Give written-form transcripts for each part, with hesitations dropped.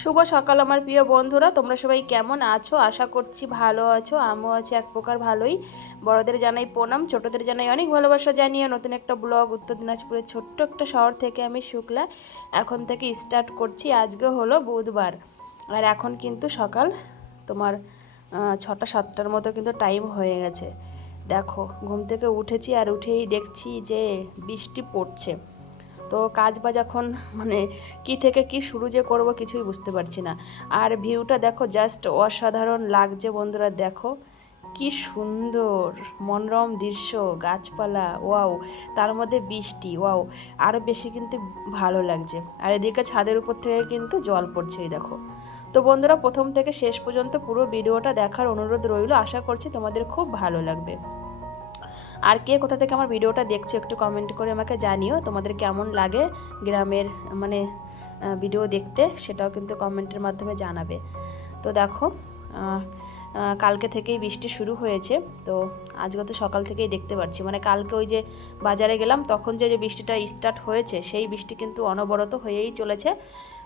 শুভ সকাল আমার প্রিয় বন্ধুরা, তোমরা সবাই কেমন আছো? আশা করছি ভালো আছো। আমিও আছি এক প্রকার ভালোই। বড়দের জানাই প্রণাম, ছোটদের জানাই অনেক ভালোবাসা জানিয়ে নতুন একটা ব্লগ উত্তর দিনাজপুরের ছোট্ট একটা শহর থেকে আমি শুক্লা এখন থেকে স্টার্ট করছি। আজকে হলো বুধবার, আর এখন কিন্তু সকাল তোমার 6টা 7টার মতো কিন্তু টাইম হয়ে গেছে। দেখো ঘুম থেকে উঠেছি, আর উঠেই দেখছি যে বৃষ্টি পড়ছে। তো কাজ বাজ এখন মানে কি থেকে কি শুরু যে করব কিছুই বুঝতে পারছি না। আর ভিউটা দেখো, জাস্ট অসাধারণ লাগছে বন্ধুরা। দেখো কি সুন্দর মনোরম দৃশ্য, গাছপালা, ওয়াও, তার মধ্যে বৃষ্টি, ওয়াও, আরও বেশি কিন্তু ভালো লাগছে। আর এদিকে ছাদের উপর থেকে কিন্তু জল পড়ছে, এই দেখো। তো বন্ধুরা, প্রথম থেকে শেষ পর্যন্ত পুরো ভিডিওটা দেখার অনুরোধ রইল। আশা করছি তোমাদের খুব ভালো লাগবে। আর কে কোথা থেকে আমার ভিডিওটা দেখছো একটু কমেন্ট করে আমাকে জানিও, তোমাদের কেমন লাগে গ্রামের মানে ভিডিও দেখতে, সেটাও কিন্তু কমেন্টের মাধ্যমে জানাবে। তো দেখো কালকে থেকেই বৃষ্টি শুরু হয়েছে। তো আজকে তো সকাল থেকেই দেখতে পাচ্ছি, মানে কালকে ওই যে বাজারে গেলাম তখন যে বৃষ্টিটা স্টার্ট হয়েছে, সেই বৃষ্টি কিন্তু অনবরত হয়েই চলেছে।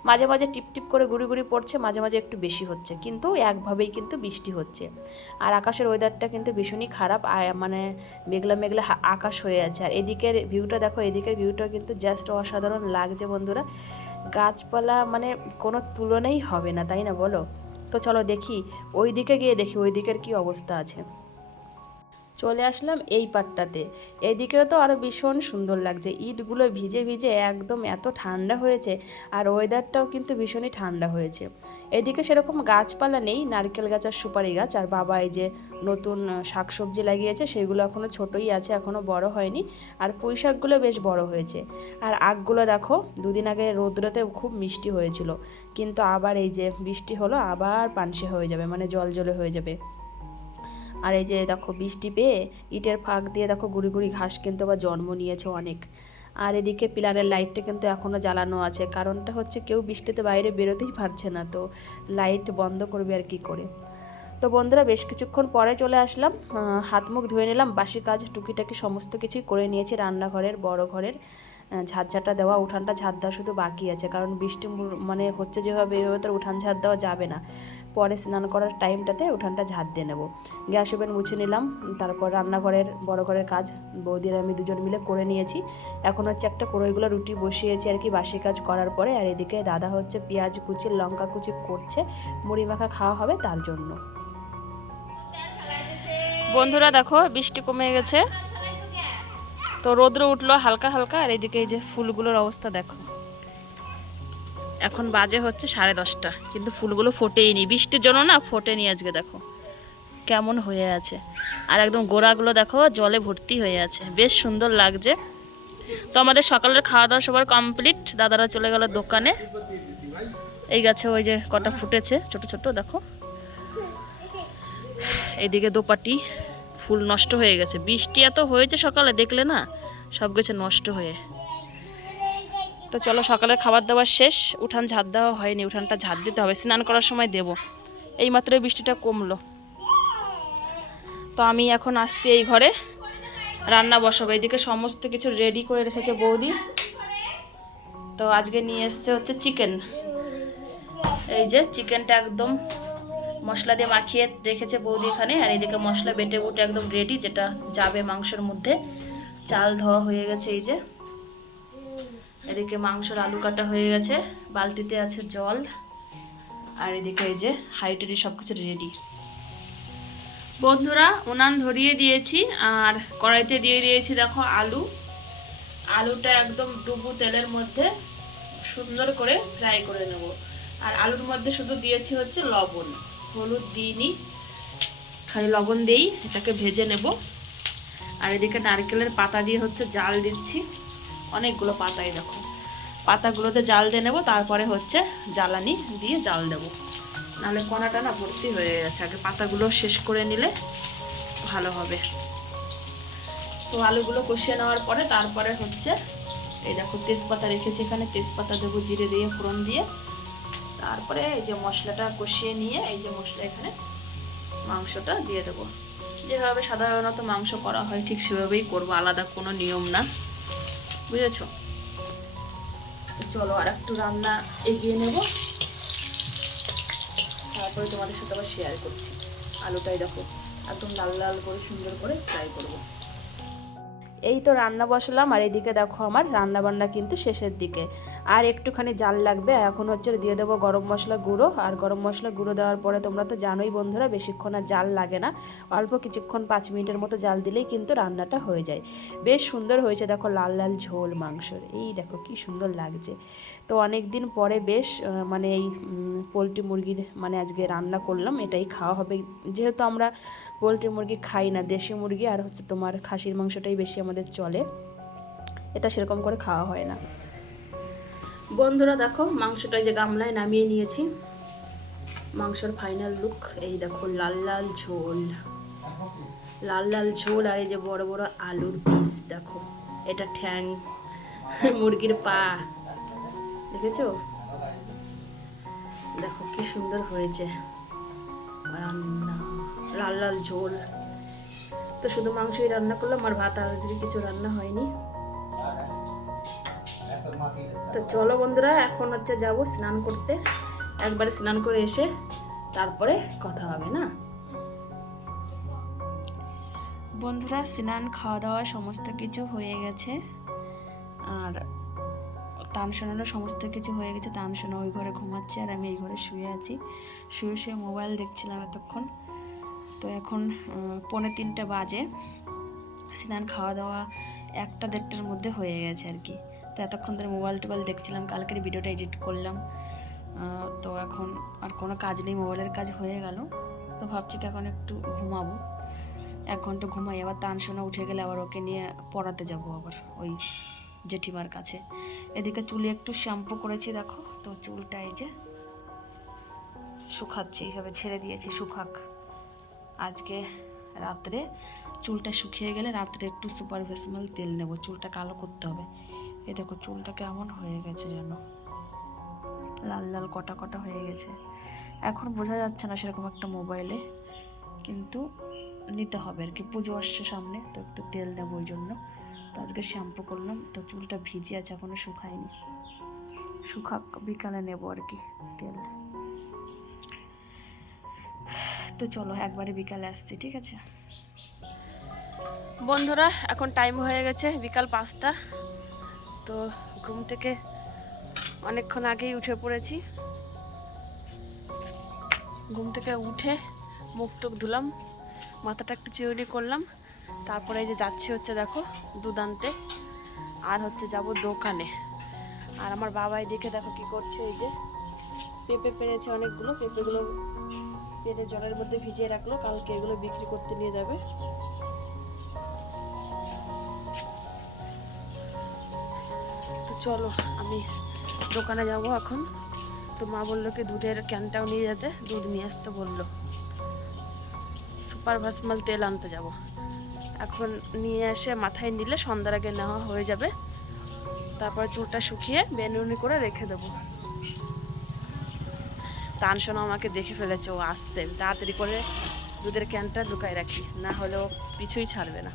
মাঝে মাঝে টিপটিপ করে গুড়ি গুড়ি পড়ছে, মাঝে মাঝে একটু বেশি হচ্ছে, কিন্তু একভাবেই কিন্তু বৃষ্টি হচ্ছে। আর আকাশের ওয়েদারটা কিন্তু ভীষণই খারাপ, মানে মেঘলা মেঘলা আকাশ হয়ে আছে। আর এদিকের ভিউটা দেখো, এদিকের ভিউটা কিন্তু জাস্ট অসাধারণ লাগছে বন্ধুরা। গাছপালা মানে কোনো তুলনাই হবে না, তাই না বলো? তো চলো দেখি, ওই দিকে গিয়ে দেখি ওই দিকের কী অবস্থা আছে। চলে আসলাম এই পাটটাতে। এদিকেও তো আরও ভীষণ সুন্দর লাগছে, ইটগুলো ভিজে ভিজে একদম এত ঠান্ডা হয়েছে। আর ওয়েদারটাও কিন্তু ভীষণই ঠান্ডা হয়েছে। এদিকে সেরকম গাছপালা নেই, নারকেল গাছ আর সুপারি গাছ। আর বাবা এই যে নতুন শাকসবজি লাগিয়েছে, সেগুলো এখনও ছোটোই আছে, এখনও বড় হয়নি। আর পুঁই শাকগুলো বেশ বড় হয়েছে। আর আখগুলো দেখো, দুদিন আগে রৌদ্রতে খুব মিষ্টি হয়েছিল, কিন্তু আবার এই যে বৃষ্টি হলো আবার পানসে হয়ে যাবে, মানে জল জলে হয়ে যাবে। আর এই যে দেখো বৃষ্টি পেয়ে ইটের ফাঁক দিয়ে দেখো গুড়ি গুড়ি ঘাস কিন্তু আবার জন্ম নিয়েছে অনেক। আর এদিকে পিলারের লাইটটা কিন্তু এখনও জ্বালানো আছে, কারণটা হচ্ছে কেউ বৃষ্টিতে বাইরে বেরোতেই পারছে না, তো লাইট বন্ধ করবে আর কি করে। তো বন্ধুরা, বেশ কিছুক্ষণ পরে চলে আসলাম, হাত মুখ ধুয়ে নিলাম, বাসি কাজ টুকিটাকি সমস্ত কিছুই করে নিয়েছি। রান্নাঘরের, বড় ঘরের ঝাঁটঝাঁটা দেওয়া, উঠানটা ঝাঁট দেওয়া শুধু বাকি আছে, কারণ বৃষ্টি মানে হচ্ছে যেভাবে, এভাবে তো উঠান ঝাঁট দেওয়া যাবে না। পরে স্নান করার টাইমটাতে উঠানটা ঝাঁট দিয়ে নেব। গ্যাস ওভেন মুছে নিলাম, তারপর রান্নাঘরের, বড় ঘরের কাজ বৌদির আমি দুজন মিলে করে নিয়েছি। এখন হচ্ছে একটা কড়াইগুলো রুটি বসিয়েছি আর কি, বাসি কাজ করার পরে। আর এদিকে দাদা হচ্ছে পেঁয়াজ কুচি লঙ্কা কুচি করছে, মুড়ি মাখা খাওয়া হবে তার জন্য। বন্ধুরা দেখো বৃষ্টি কমে গেছে, তো রোদ্র উঠলো হালকা হালকা। আর এদিকে এই যে ফুলগুলোর অবস্থা দেখো, এখন বাজে হচ্ছে 10:30, কিন্তু ফুলগুলো ফোটেইনি, বৃষ্টির জন্য না ফোটেনি আজকে। দেখো কেমন হয়ে আছে, আর একদম গোড়াগুলো দেখো জলে ভর্তি হয়ে আছে, বেশ সুন্দর লাগছে। তো আমাদের সকালের খাওয়া দাওয়া সবার কমপ্লিট, দাদারা চলে গেল দোকানে। এই গাছে ওই যে কটা ফুটেছে ছোট ছোট দেখো। এইদিকে দোপাটি ফুল নষ্ট হয়ে গেছে, বৃষ্টি এত হয়েছে সকালে, দেখলে না সব গেছে নষ্ট হয়ে। তো চলো, সকালের খাবার দাবার শেষ, উঠান ঝাঁট দেওয়া হয়নি, উঠানটা ঝাঁট দিতে হবে, স্নান করার সময় দেব। এইমাত্র বৃষ্টিটা কমলো। তো আমি এখন আসছি এই ঘরে, রান্না বসাবো। এইদিকে সমস্ত কিছু রেডি করে রেখেছে বৌদি। তো আজকে নিয়ে এসছে হচ্ছে চিকেন। এই যে চিকেনটা একদম মশলা দিয়ে মাখিয়ে রেখেছে বৌদি এখানে। আর এইদিকে মশলা বেটে বুটে একদম রেডি, যেটা যাবে মাংসের মধ্যে। চাল ধোয়া হয়ে গেছে এই যে। এদিকে মাংসের আলু কাটা হয়ে গেছে, বালতিতে আছে জল। আর এদিকে এই যে হাইটেরি সব কিছু রেডি। বন্ধুরা, উনান ধরিয়ে দিয়েছি, আর কড়াইতে দিয়ে দিয়েছি দেখো আলু। আলুটা একদম ডুবু তেলের মধ্যে সুন্দর করে ফ্রাই করে নেব। আর আলুর মধ্যে শুধু দিয়েছি হচ্ছে লবণ, হলুদ দিইনি, খালি লবণ দিয়েই এটাকে ভেজে নেব। আর এদিকে নারকেলের পাতা দিয়ে হচ্ছে জাল দিচ্ছি, অনেকগুলো পাতাই দেখো, পাতাগুলোতে জাল দিয়ে নেবো, তারপরে হচ্ছে জ্বালানি দিয়ে জাল দেবো, নাহলে কণাটা না ভর্তি হয়ে গেছে। আগে পাতাগুলো শেষ করে নিলে ভালো হবে। তো আলুগুলো কষিয়ে নেওয়ার পরে তারপরে হচ্ছে এই দেখো তেজপাতা রেখেছি এখানে, তেজপাতা দেবো জিরে দিয়ে ফোড়ন দিয়ে। তারপরে এই যে মশলাটা কষিয়ে নিয়ে, এই যে মশলা এখানে মাংসটা দিয়ে দেবো। যেভাবে সাধারণত মাংস করা হয় ঠিক সেভাবেই করবো, আলাদা কোনো নিয়ম না, বুঝেছো? চলো আর একটু রান্না এগিয়ে নেব। তারপরে তোমাদের সাথে আবার শেয়ার করছি। আলুটাই দেখো একদম লাল লাল করে সুন্দর করে ফ্রাই করবো। এই তো রান্না বসালাম, আর এদিকে দেখো আমার রান্না বান্না কিন্তু শেষের দিকে, আর একটুখানি জাল লাগবে। এখন হচ্ছে দিয়ে দেবো গরম মশলা গুঁড়ো, আর গরম মশলা গুঁড়ো দেওয়ার পরে তোমরা তো জানোই বন্ধুরা বেশিক্ষণ আর জাল লাগে না, অল্প কিছুক্ষণ 5 মিনিটের মতো জাল দিলেই কিন্তু রান্নাটা হয়ে যায়। বেশ সুন্দর হয়েছে দেখো, লাল লাল ঝোল মাংসর, এই দেখো কি সুন্দর লাগছে। তো অনেক দিন পরে বেশ মানে এই পোলট্রি মুরগির মানে আজকে রান্না করলাম, এটাই খাওয়া হবে। যেহেতু আমরা পোলট্রি মুরগি খাই না, দেশি মুরগি আর হচ্ছে তোমার খাসির মাংসটাই বেশি আমাদের চলে, এটা সেরকম করে খাওয়া হয় না। বন্ধুরা দেখো মাংসটা যে গামলায় নামিয়ে নিয়েছি, মাংসর ফাইনাল লুক এই দেখো, লাল লাল ঝোল, লাল লাল ঝোল, আর এই যে বড় বড় আলুর পিস দেখো, এটা ঠ্যাং মুরগির পা, দেখেছো? দেখো কি সুন্দর হয়েছে রান্না, লাল লাল ঝোল। তো শুধু মাংসই রান্না করলাম, আর ভাত আর আজকে কিছু রান্না হয়নি। তো চলো বন্ধুরা এখন হচ্ছে যাবো স্নান করতে, একবারে স্নান করে এসে তারপরে কথা হবে না। বন্ধুরা স্নান খাওয়া দাওয়া সমস্ত কিছু হয়ে গেছে, আর তান শোনানো সমস্ত কিছু হয়ে গেছে। তান শোনা ওই ঘরে ঘুমাচ্ছে, আর আমি এই ঘরে শুয়ে আছি, শুয়ে শুয়ে মোবাইল দেখছিলাম এতক্ষণ। তো এখন 2:45 বাজে, স্নান খাওয়া দাওয়া 1-1:30টার মধ্যে হয়ে গেছে আর কি। তো এতক্ষণ ধরে মোবাইল টোবাইল দেখছিলাম, কালকের ভিডিওটা এডিট করলাম। তো এখন আর কোনো কাজ নেই, মোবাইলের কাজ হয়ে গেল। তো ভাবছি কি এখন একটু ঘুমাবো, 1 ঘন্টা ঘুমাই, আবার তান শোনা উঠে গেলে আবার ওকে নিয়ে পড়াতে যাব আবার ওই জেঠিমার কাছে। এদিকে চুলে একটু শ্যাম্পু করেছি দেখো, তো চুলটা এই যে শুকাচ্ছি, এইভাবে ছেড়ে দিয়েছি শুকাক। আজকে রাত্রে চুলটা শুকিয়ে গেলে রাত্রে একটু সুপার ভেসমাল তেল নেব, চুলটা কালো করতে হবে। এই দেখো চুলটা কেমন হয়ে গেছে যেন, লাল লাল কটা কটা হয়ে গেছে। এখন বোঝা যাচ্ছে না সেরকম একটা মোবাইলে, কিন্তু নিতে হবে আর কি, পুজো আসছে সামনে, তো একটু তেল নেবো ওই জন্য। তো আজকে শ্যাম্পু করলাম, তো চুলটা ভিজে আছে এখনও শুকায়নি, শুকাক বিকালে নেবো আর কি তেল। তো চলো একবারে বিকালে আসছি, ঠিক আছে বন্ধুরা। এখন টাইম হয়ে গেছে বিকাল 5টা। তো ঘুম থেকে অনেকক্ষণ আগেই উঠে পড়েছি, ঘুম থেকে উঠে মুখ টুক ধুলাম, মাথাটা একটু চিরুনি করলাম, তারপরে এই যে যাচ্ছি হচ্ছে দেখো দুধ আনতে, আর হচ্ছে যাব দোকানে। আর আমার বাবা এদিকে দেখো কি করছে, এই যে পেঁপে পেরেছে অনেকগুলো, পেঁপেগুলো পেরে জলের মধ্যে ভিজিয়ে রাখলো, কালকে এগুলো বিক্রি করতে নিয়ে যাবে। তো চলো আমি দোকানে যাব এখন। তো মা বললো কি দুধের ক্যানটাও নিয়ে যেতে, দুধ নিয়ে আসতে বললো, সুপার ভাসমাল তেল আনতে যাব। এখন নিয়ে এসে মাথায় নিলে সন্ধ্যার আগে নেওয়া হয়ে যাবে, তারপরে চুলটা শুকিয়ে বেনুনি করে রেখে দেবো। তান শোনা আমাকে দেখে ফেলেছে, ও আসছে, তাড়াতাড়ি করে দুধের ক্যানটা ঢুকাই রাখি, না হলে ও পিছুই ছাড়বে না,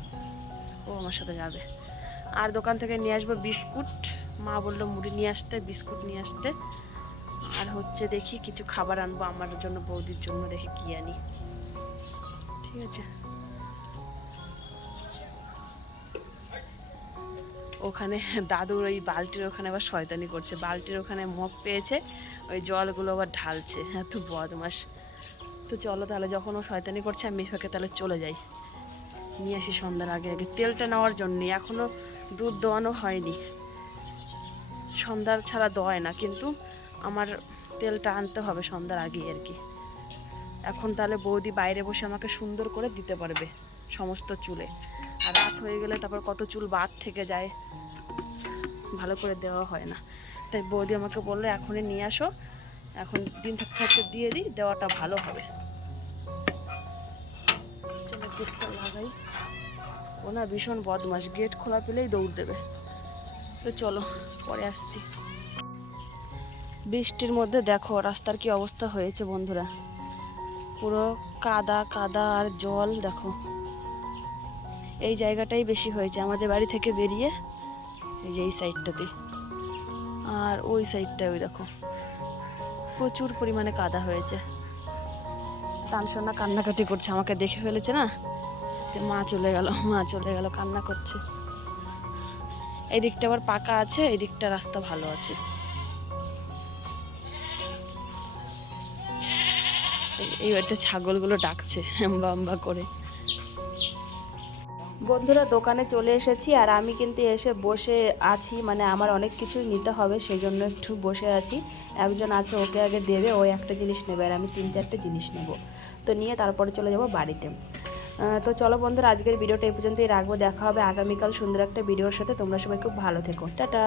ও আমার সাথে যাবে। আর দোকান থেকে নিয়ে আসবো বিস্কুট, মা বললো মুড়ি নিয়ে আসতে, বিস্কুট নিয়ে আসতে, আর হচ্ছে দেখি কিছু খাবার আনবো আমার জন্য, বৌদির জন্য দেখি কি আনি, ঠিক আছে। ওখানে দাদুর ওই বালতির ওখানে আবার শয়তানি করছে, বালতির ওখানে মগ পেয়েছে, ওই জলগুলো আবার ঢালছে, হ্যাঁ তো বদমাস। তো চলো তাহলে, যখন ও শয়তানি করছে আমি ফাঁকে তাহলে চলে যাই, নিয়ে আসি সন্ধ্যার আগে আগে তেলটা নেওয়ার জন্যে। এখনও দুধ দোয়ানো হয়নি, সন্ধ্যার ছাড়া দোয়ায় না, কিন্তু আমার তেলটা আনতে হবে সন্ধ্যার আগে আর কি। এখন তাহলে বৌদি বাইরে বসে আমাকে সুন্দর করে দিতে পারবে সমস্ত চুলে, আর রাত হয়ে গেলে তারপর কত চুল বাদ থেকে যায়, ভালো করে দেওয়া হয় না। তাই বৌদি আমাকে বললো এখনই নিয়ে আসো, এখন দিন থাকতে থাকতে দিয়ে দিই, দেওয়াটা ভালো হবে। চলো গেটটা লাগাই, ও না ভীষণ বদমাস, গেট খোলা পেলেই দৌড় দেবে। তো চলো পরে আসছি। বৃষ্টির মধ্যে দেখো রাস্তার কি অবস্থা হয়েছে বন্ধুরা, পুরো কাদা কাদা আর জল দেখো। এই জায়গাটাই বেশি হয়েছে আমাদের বাড়ি থেকে বেরিয়ে, এই যে এই সাইডটাতে, আর ওই সাইডটায় ওই দেখো প্রচুর পরিমাণে কাদা হয়েছে। তানসোনা কান্নাকাটি করছে, আমাকে দেখে ফেলেছে না, যে মা চলে গেল কান্না করছে। এই দিকটা আবার পাকা আছে, এই দিকটা রাস্তা ভালো আছে। এই বাড়িতে ছাগলগুলো ডাকছে বাম্বা করে। বন্ধুরা দোকানে চলে এসেছি, আর আমি কিন্তু এসে বসে আছি, মানে আমার অনেক কিছুই নিতে হবে, সেই জন্য একটু বসে আছি। একজন আছে, ওকে আগে দেবে, ওই একটা জিনিস নেবে, আর আমি 3-4টে জিনিস নেব। তো নিয়ে তারপরে চলে যাব বাড়িতে। তো চলো বন্ধুরা, আজকের ভিডিওটা এই পর্যন্তই রাখবো। দেখা হবে আগামীকাল সুন্দর একটা ভিডিওর সাথে। তোমরা সবাই খুব ভালো থেকো, টাটা।